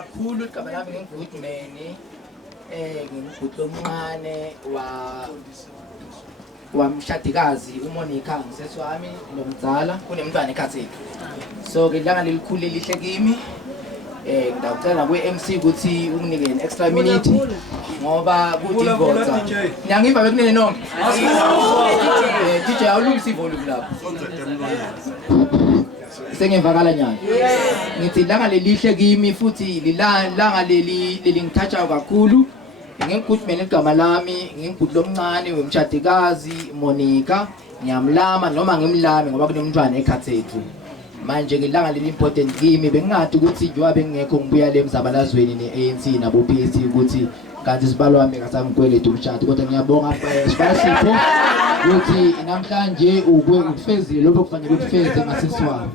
kakhulu igama lami nginguGoodman ngingubhuti omncane wamshadikazi uMonica ngiseswami nomdzala kunemntwana eKhathethu. So ke ilanga lelikhulu elihle kimi. Ngidacela kwe-MC ukuthi unginike extra minute ngoba kuthi ivota. Ngiyangiva bekunene nonke. DJ awulungisi volume lapho. Sengivakala nyana. Ngithi ilanga lelihle kimi futhi lilanga leli ngithatha kakhulu. Ngingugudman igama lami, ngingubhuti lomncane wemshadikazi Monica. Ngiyamlama noma ngimlami ngoba kunomntwana eKhathethu. Manje ngilanga leli important kimi bengingathi ukuthi njengoba bengekho ngibuya le mzabalazweni neANC nabo PS ukuthi kanti sibalo wami ngasangikweleta umshado kodwa ngiyabonga Sipho ukuthi namhlanje ukufezile lokho kufanele ukufeze ngasisiwami.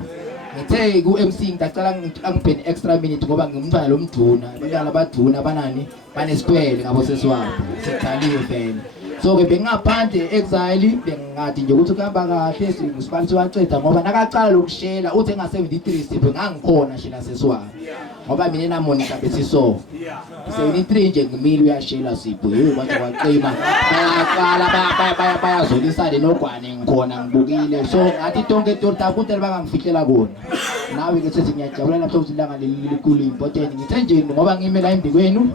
Ngithe ku-MC ngicela angiphe extra minute ngoba ngimntwana lomduna abantwana abaduna banani banesikwele ngabo sesiwami sithaliwe vele. So ke bengaphandle exile bengathi nje ukuthi kuhamba kahle sibani siwaceda ngoba nakaqala lokushela uthi nga73 Sipho ngangikhona shela sesiwami ngoba mina naMonica besiso 73 nje ngimile uyashela Sipho bathi waqima bayaqala bayazolisana nogwane ngikhona ngibukile so ngathi tonke torta kuthi bangangifihlela kona nawe ke sethi ngiyajabula lapho ukuthi ilanga lelikhulu important ngithe nje ngoba ngime la imbi kwenu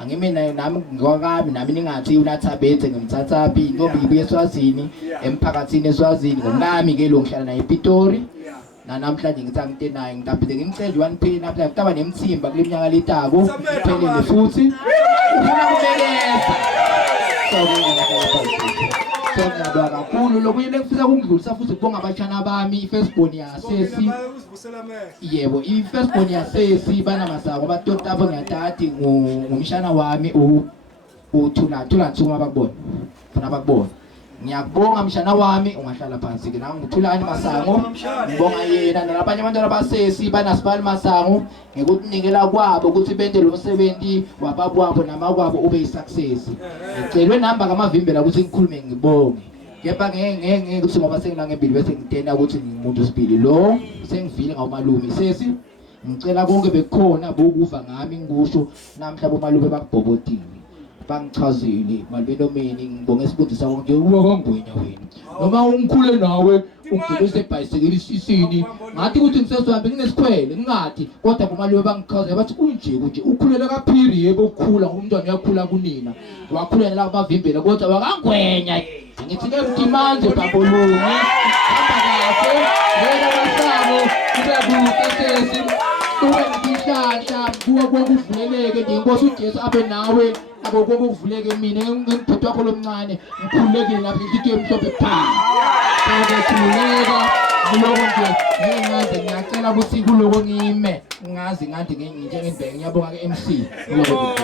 angime nami ngokwami nami ningathi unathabethe ngimthathapi ngoba ibuye eSwazini emphakathini eSwazini ngomkami ke lo ngihlala naye ePitori namhlanje ngithi angite naye ngidabhile ngimcela 1p namhlanje kutaba nemthimba kuleminyaka letako iphelele futhi ufuna kubekeza so ngiyabonga kakhulu lokunye lekufisa ukungidlulisa futhi kubonga abashana bami iFirstborn yasesi yebo iFirstborn yasesi bana masako batota abo ngiyathathi ngumshana wami uthula ntsuma bakubona funa bakubona ngiyakubonga mshana wami ungahlala phansi ke nangithulani masango ngibonga yena nalabanye abantu abasesi banasibali masango ngikunikela kwabo ukuthi bende lo msebenzi wababwabo namakwabo ube yisuccess ngicelwe namba kamavimbela ukuthi ngikhulume ngibonge kepha ngeke ukuthi ngoba sengilanga empili bese ngitenda ukuthi ngimuntu sibili lo sengivile ngawumalume sesi ngicela konke bekukhona bokuva ngami ngikusho namhla bomalume bakubhobotile bangichazile malibenomeni ngibonge isibundisa konke uwakangwenya wena noma ungikhule nawe ungibese ebhayisikeli isisini ngathi ukuthi ngisezwambe nginesikhwele ngingathi kodwa bomalume bangichazela bathi kunje ukhulela kaphiri yebo ukukhula ngomntwana uyakhula kunina wakhulela la kumavimbela kodwa wakangwenya ngithi ke manje babolungu hamba kahle ngeke basabo kube sesi ube ngihlahla kuwa kokuvuleleke nje inkosi uJesu abe nawe akokuvuleke mina ngibhuti wakho lomncane ngikhulekile lapha into emhlophe pha ngiyethuleka kuloko nje ngengaze ngiyacela ukuthi kuloko ngime ngazi ngathi nginjengebheke ngiyabonga ke MC kuloko.